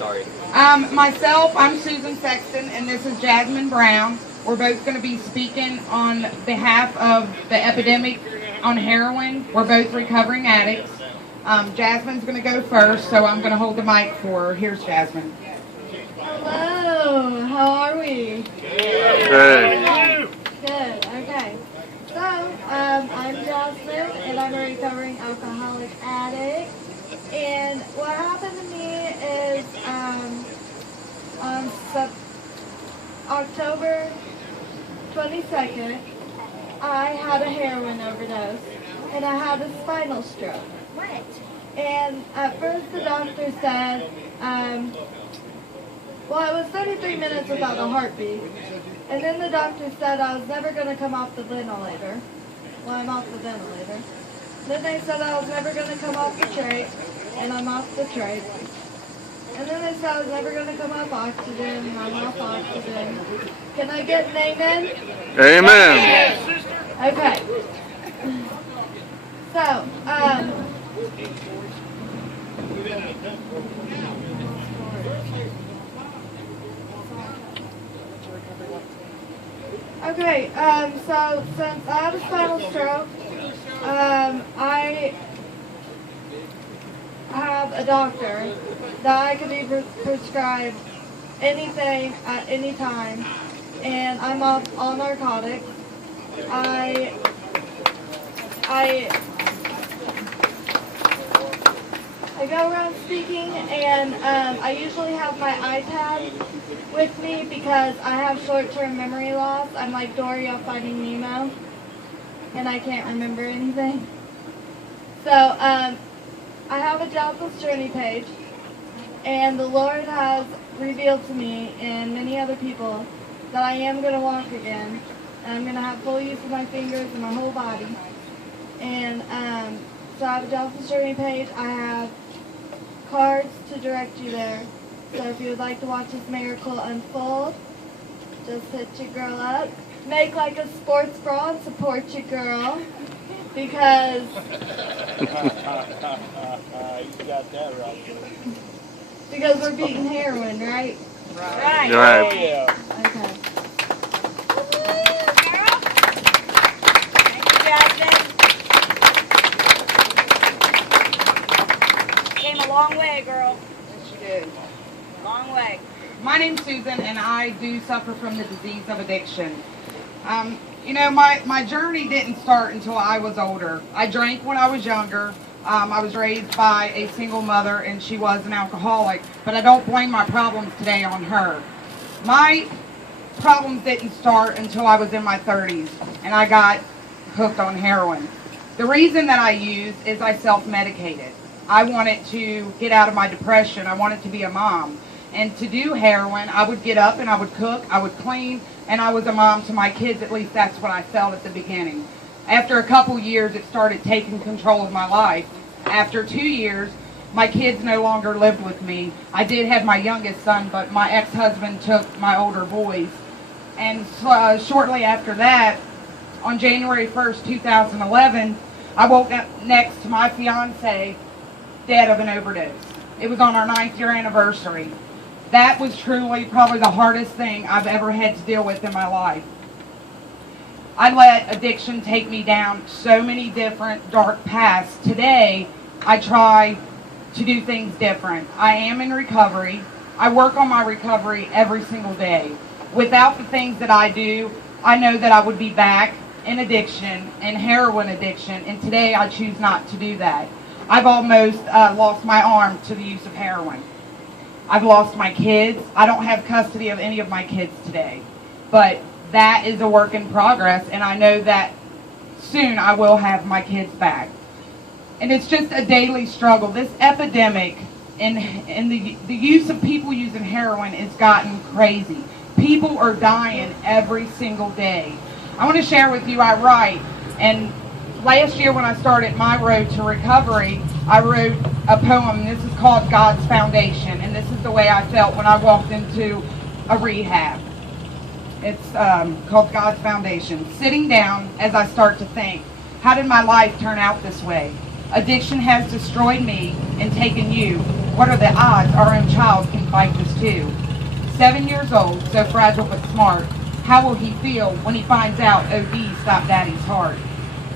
Sorry. Myself, I'm Susan Sexton, and this is Jazzmin Brown. We're both going to be speaking on behalf of the epidemic on heroin. We're both recovering addicts. Jazzmin's going to go first, so I'm going to hold the mic for her. Here's Jazzmin. Hello, how are we? Good. Good, okay. So, I'm Jazzmin, and I'm a recovering alcoholic addict. And what happened to me is, on October 22nd, I had a heroin overdose, and I had a spinal stroke. What? And at first the doctor said, well, it was 33 minutes without a heartbeat. And then the doctor said I was never going to come off the ventilator. Well, I'm off the ventilator. Then they said I was never going to come off the trach, and I'm off the trach. And then they said I was never going to come off oxygen, and I'm off oxygen. Can I get an amen? Amen. Okay. So, okay, so since I had a spinal stroke, I have a doctor that I could be prescribed anything at any time, and I'm off all narcotics. I go around speaking, and I usually have my iPad with me because I have short-term memory loss. I'm like Dory off Finding Nemo, and I can't remember anything. So I have a Jobless Journey page, and the Lord has revealed to me and many other people that I am going to walk again, and I'm going to have full use of my fingers and my whole body. And so I have a Jobless Journey page. I have cards to direct you there. So if you would like to watch this miracle unfold, just hit your girl up. Make like a sports bra and support your girl. Because You got that right there. because we're beating heroin, right? Right. Right. Oh, yeah. Okay. Thank you, Jazzmin. Came a long way, girl. Yes, you did. Long way. My name's Susan, and I do suffer from the disease of addiction. You know, my journey didn't start until I was older. I drank when I was younger. I was raised by a single mother, and she was an alcoholic, but I don't blame my problems today on her. My problems didn't start until I was in my 30s, and I got hooked on heroin. The reason that I used is I self-medicated. I wanted to get out of my depression. I wanted to be a mom. And to do heroin, I would get up and I would cook, I would clean, and I was a mom to my kids. At least that's what I felt at the beginning. After a couple years, it started taking control of my life. After 2 years, my kids no longer lived with me. I did have my youngest son, but my ex-husband took my older boys. And shortly after that, on January 1st, 2011, I woke up next to my fiance, dead of an overdose. It was on our 9th year anniversary. That was truly probably the hardest thing I've ever had to deal with in my life. I let addiction take me down so many different dark paths. Today, I try to do things different. I am in recovery. I work on my recovery every single day. Without the things that I do, I know that I would be back in addiction and heroin addiction, and today I choose not to do that. I've almost lost my arm to the use of heroin. I've lost my kids. I don't have custody of any of my kids today. But that is a work in progress, and I know that soon I will have my kids back. And it's just a daily struggle. This epidemic and the use of people using heroin has gotten crazy. People are dying every single day. I want to share with you, I write, and last year when I started my road to recovery, I wrote a poem. This is called God's Foundation, and this is the way I felt when I walked into a rehab. It's called God's Foundation. Sitting down as I start to think, how did my life turn out this way? Addiction has destroyed me and taken you. What are the odds our own child can fight this too. 7 years old, so fragile but smart. How will he feel when he finds out OD stopped Daddy's heart?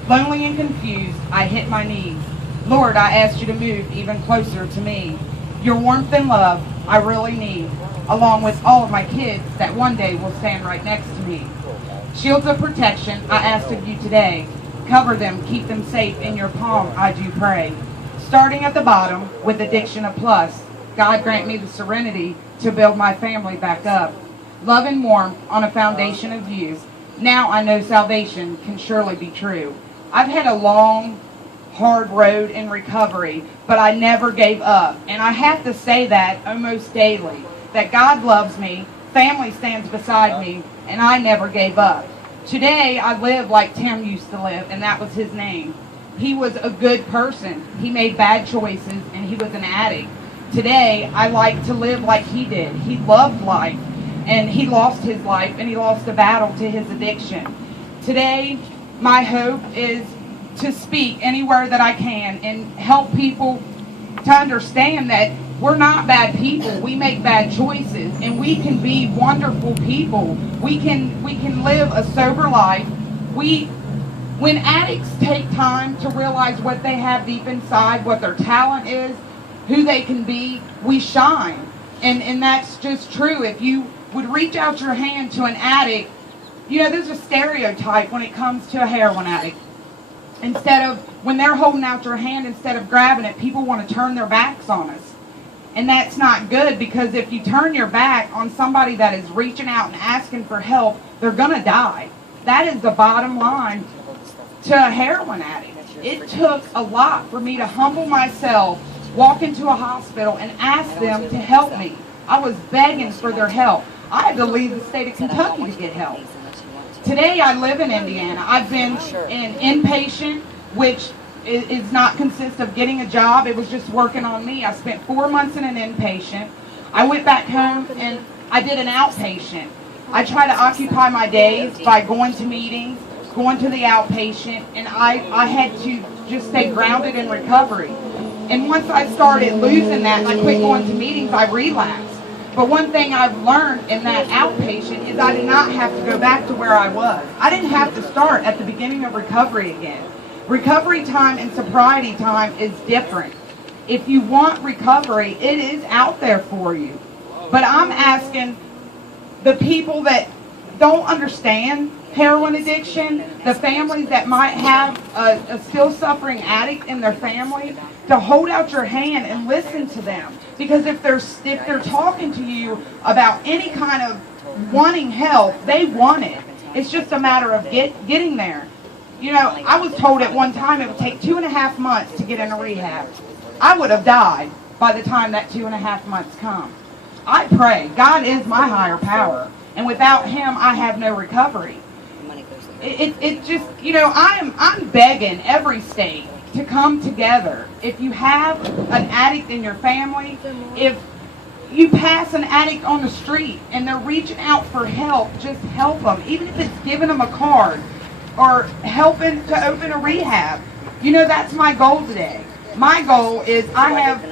Lonely and confused, I hit my knees. Lord, I asked you to move even closer to me. Your warmth and love I really need, along with all of my kids that one day will stand right next to me. Shields of protection I asked of you today. Cover them, keep them safe in your palm, I do pray. Starting at the bottom with addiction a plus, God grant me the serenity to build my family back up. Love and warmth on a foundation of you. Now I know salvation can surely be true. I've had a long, hard road in recovery, but I never gave up. And I have to say that almost daily, that God loves me, family stands beside me, and I never gave up. Today I live like Tim used to live, and that was his name. He was a good person. He made bad choices, and he was an addict. Today I like to live like he did. He loved life, and he lost his life, and he lost a battle to his addiction. Today my hope is to speak anywhere that I can and help people to understand that we're not bad people. We make bad choices, and we can be wonderful people. We can live a sober life. When addicts take time to realize what they have deep inside, what their talent is, who they can be, we shine. And that's just true. If you would reach out your hand to an addict, you know, there's a stereotype when it comes to a heroin addict. Instead of, when they're holding out your hand, instead of grabbing it, people want to turn their backs on us. And that's not good, because if you turn your back on somebody that is reaching out and asking for help, they're going to die. That is the bottom line to a heroin addict. It took a lot for me to humble myself, walk into a hospital, and ask them to help me. I was begging for their help. I had to leave the state of Kentucky to get help. Today I live in Indiana. I've been in inpatient, which is not consist of getting a job. It was just working on me. I spent 4 months in an inpatient. I went back home and I did an outpatient. I try to occupy my days by going to meetings, going to the outpatient, and I had to just stay grounded in recovery. And once I started losing that and I quit going to meetings, I relapsed. But one thing I've learned in that outpatient is I did not have to go back to where I was. I didn't have to start at the beginning of recovery again. Recovery time and sobriety time is different. If you want recovery, it is out there for you. But I'm asking the people that don't understand heroin addiction, the families that might have a still suffering addict in their family, to hold out your hand and listen to them. Because if they're talking to you about any kind of wanting help, they want it. It's just a matter of getting there. You know, I was told at one time it would take 2.5 months to get into rehab. I would have died by the time that 2.5 months come. I pray. God is my higher power. And without him, I have no recovery. It just, you know, I'm begging every state to come together. If you have an addict in your family, if you pass an addict on the street and they're reaching out for help, just help them. Even if it's giving them a card or helping to open a rehab. You know, that's my goal today. My goal is, I have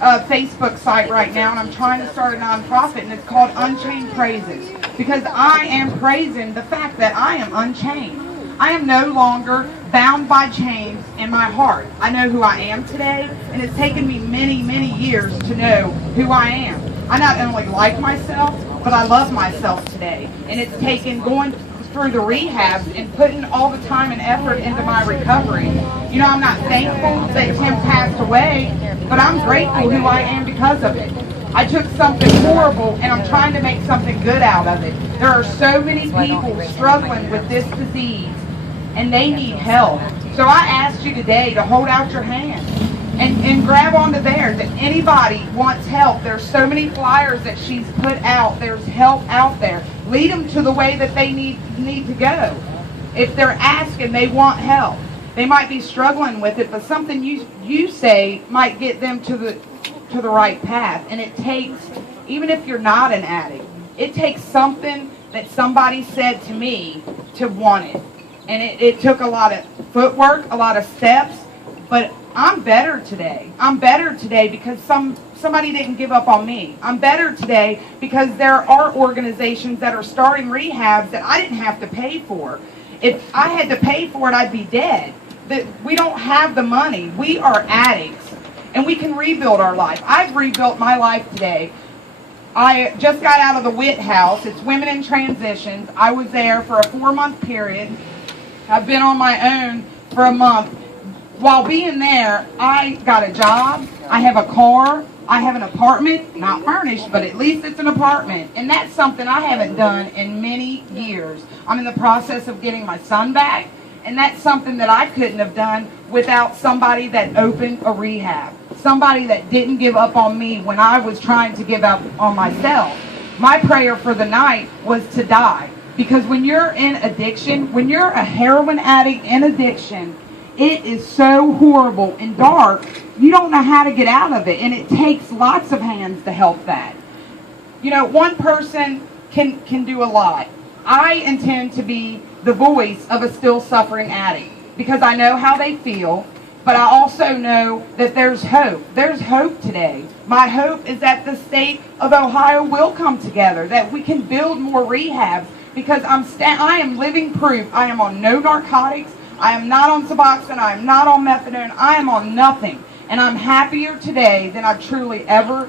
a Facebook site right now, and I'm trying to start a nonprofit, and it's called Unchained Praises, because I am praising the fact that I am unchained. I am no longer bound by chains in my heart. I know who I am today, and it's taken me many, many years to know who I am. I not only like myself, but I love myself today, and it's taken going through the rehabs and putting all the time and effort into my recovery. You know, I'm not thankful that Tim passed away, but I'm grateful who I am because of it. I took something horrible and I'm trying to make something good out of it. There are so many people struggling with this disease and they need help. So I asked you today to hold out your hand and grab onto theirs. If anybody wants help, there's so many flyers that she's put out. There's help out there. Lead them to the way that they need to go. If they're asking, they want help. They might be struggling with it, but something you say might get them to the right path. And it takes, even if you're not an addict, it takes something that somebody said to me to want it. And it took a lot of footwork, a lot of steps, but I'm better today. I'm better today because somebody didn't give up on me. I'm better today because there are organizations that are starting rehabs that I didn't have to pay for. If I had to pay for it, I'd be dead. But we don't have the money. We are addicts, and we can rebuild our life. I've rebuilt my life today. I just got out of the WIT house. It's Women in Transitions. I was there for a 4-month period. I've been on my own for a month. While being there, I got a job. I have a car. I have an apartment, not furnished, but at least it's an apartment. And that's something I haven't done in many years. I'm in the process of getting my son back, and that's something that I couldn't have done without somebody that opened a rehab. Somebody that didn't give up on me when I was trying to give up on myself. My prayer for the night was to die. Because when you're in addiction, when you're a heroin addict in addiction, it is so horrible and dark, you don't know how to get out of it. And it takes lots of hands to help that. You know, one person can do a lot. I intend to be the voice of a still suffering addict because I know how they feel, but I also know that there's hope. There's hope today. My hope is that the state of Ohio will come together, that we can build more rehabs because I am living proof. I am on no narcotics. I am not on Suboxone. I am not on methadone. I am on nothing. And I'm happier today than I've truly ever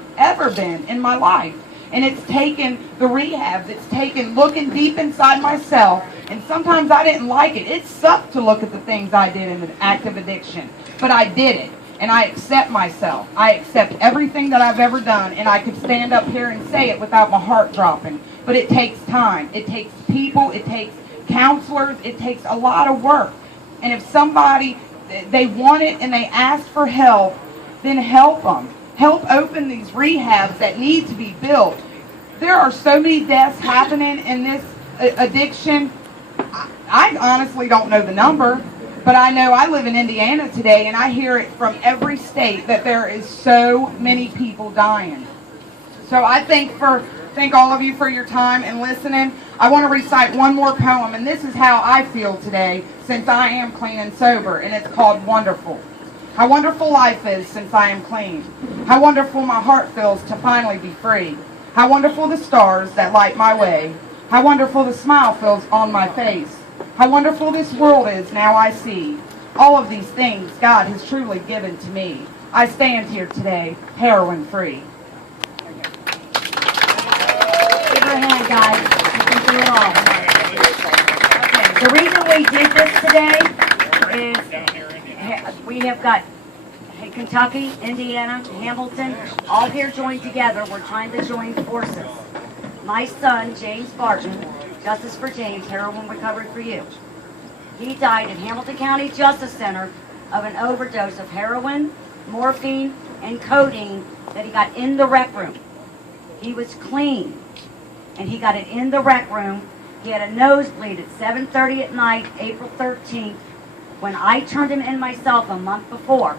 been in my life. And it's taken the rehabs. It's taken looking deep inside myself. And sometimes I didn't like it. It sucked to look at the things I did in the active addiction. But I did it. And I accept myself. I accept everything that I've ever done. And I could stand up here and say it without my heart dropping. But it takes time. It takes people. It takes counselors. It takes a lot of work. And if somebody, they want it and they ask for help, then help them. Help open these rehabs that need to be built. There are so many deaths happening in this addiction. I honestly don't know the number, but I know I live in Indiana today and I hear it from every state that there is so many people dying. So I thank all of you for your time and listening. I want to recite one more poem, and this is how I feel today since I am clean and sober, and it's called Wonderful. How wonderful life is since I am clean. How wonderful my heart feels to finally be free. How wonderful the stars that light my way. How wonderful the smile feels on my face. How wonderful this world is now I see. All of these things God has truly given to me. I stand here today, heroin free. Give her a hand, guys. You can do it all. Okay, the reason we did this today is we have got Kentucky, Indiana, Hamilton, all here joined together. We're trying to join forces. My son, James Barton, Justice for James, Heroin Recovery for You. He died at Hamilton County Justice Center of an overdose of heroin, morphine, and codeine that he got in the rec room. He was clean, and he got it in the rec room. He had a nosebleed at 7:30 at night, April 13th, when I turned him in myself a month before.